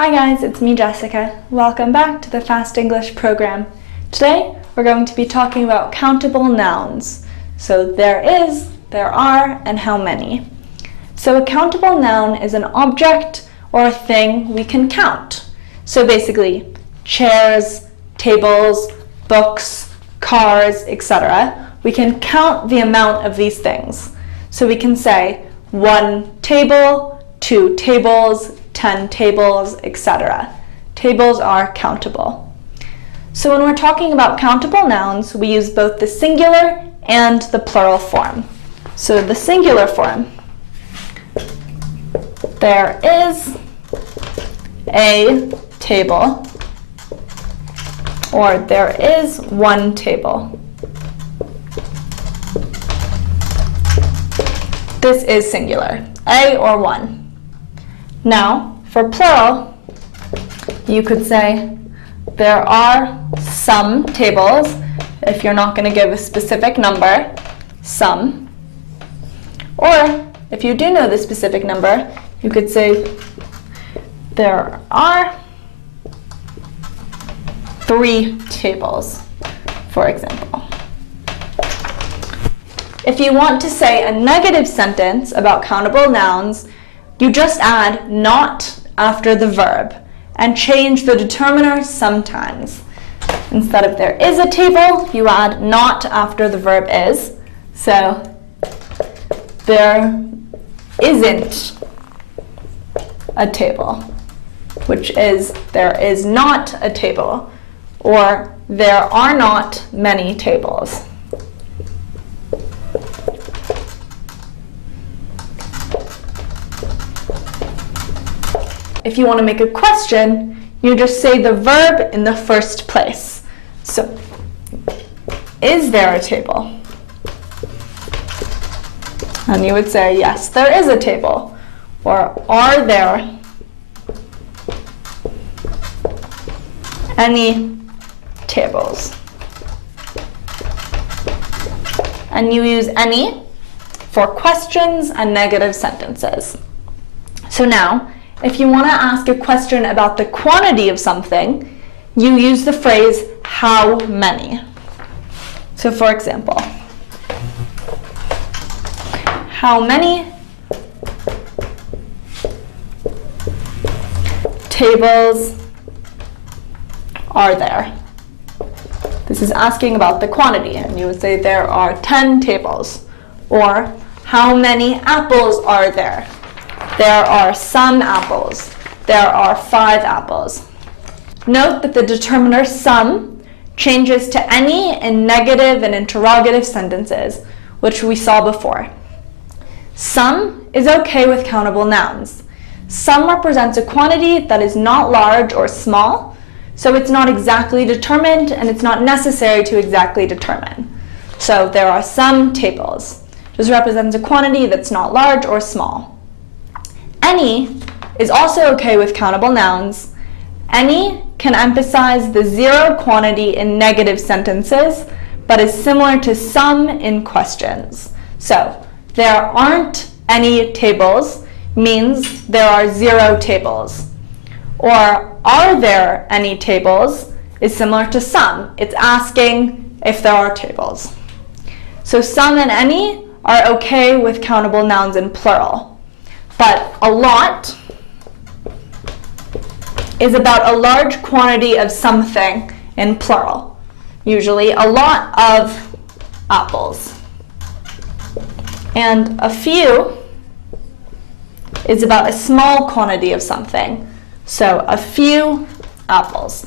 Hi guys, it's me Jessica. Welcome back to the Fast English program. Today we're going to be talking about countable nouns. So there is, there are, and how many. So a countable noun is an object or a thing we can count. So basically chairs, tables, books, cars, etc. We can count the amount of these things. So we can say 1 table, 2 tables, 10 tables, etc. Tables are countable. So when we're talking about countable nouns, we use both the singular and the plural form. So the singular form, there is a table, or there is 1 table. This is singular, a or 1. Now, for plural, you could say there are some tables. If you're not going to give a specific number, some. Or if you do know the specific number, you could say there are 3 tables, for example. If you want to say a negative sentence about countable nouns, you just add not after the verb and change the determiner sometimes. Instead of there is a table, you add not after the verb is. So there isn't a table, which is there is not a table, or there are not many tables. If you want to make a question, you just say the verb in the first place. So, is there a table? And you would say, yes, there is a table. Or, are there any tables? And you use any for questions and negative sentences. So now, if you want to ask a question about the quantity of something, you use the phrase, how many? So for example, how many tables are there? This is asking about the quantity, and you would say there are 10 tables. Or, how many apples are there? There are some apples. There are 5 apples. Note that the determiner some changes to any in negative and interrogative sentences, which we saw before. Some is okay with countable nouns. Some represents a quantity that is not large or small, so it's not exactly determined and it's not necessary to exactly determine. So there are some tables. This represents a quantity that's not large or small. Any is also okay with countable nouns. Any can emphasize the 0 quantity in negative sentences, but is similar to some in questions. So, there aren't any tables means there are 0 tables. Or, are there any tables is similar to some. It's asking if there are tables. So, some and any are okay with countable nouns in plural. But a lot is about a large quantity of something in plural. Usually a lot of apples. And a few is about a small quantity of something. So a few apples.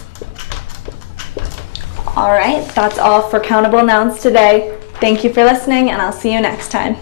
All right, that's all for countable nouns today. Thank you for listening, and I'll see you next time.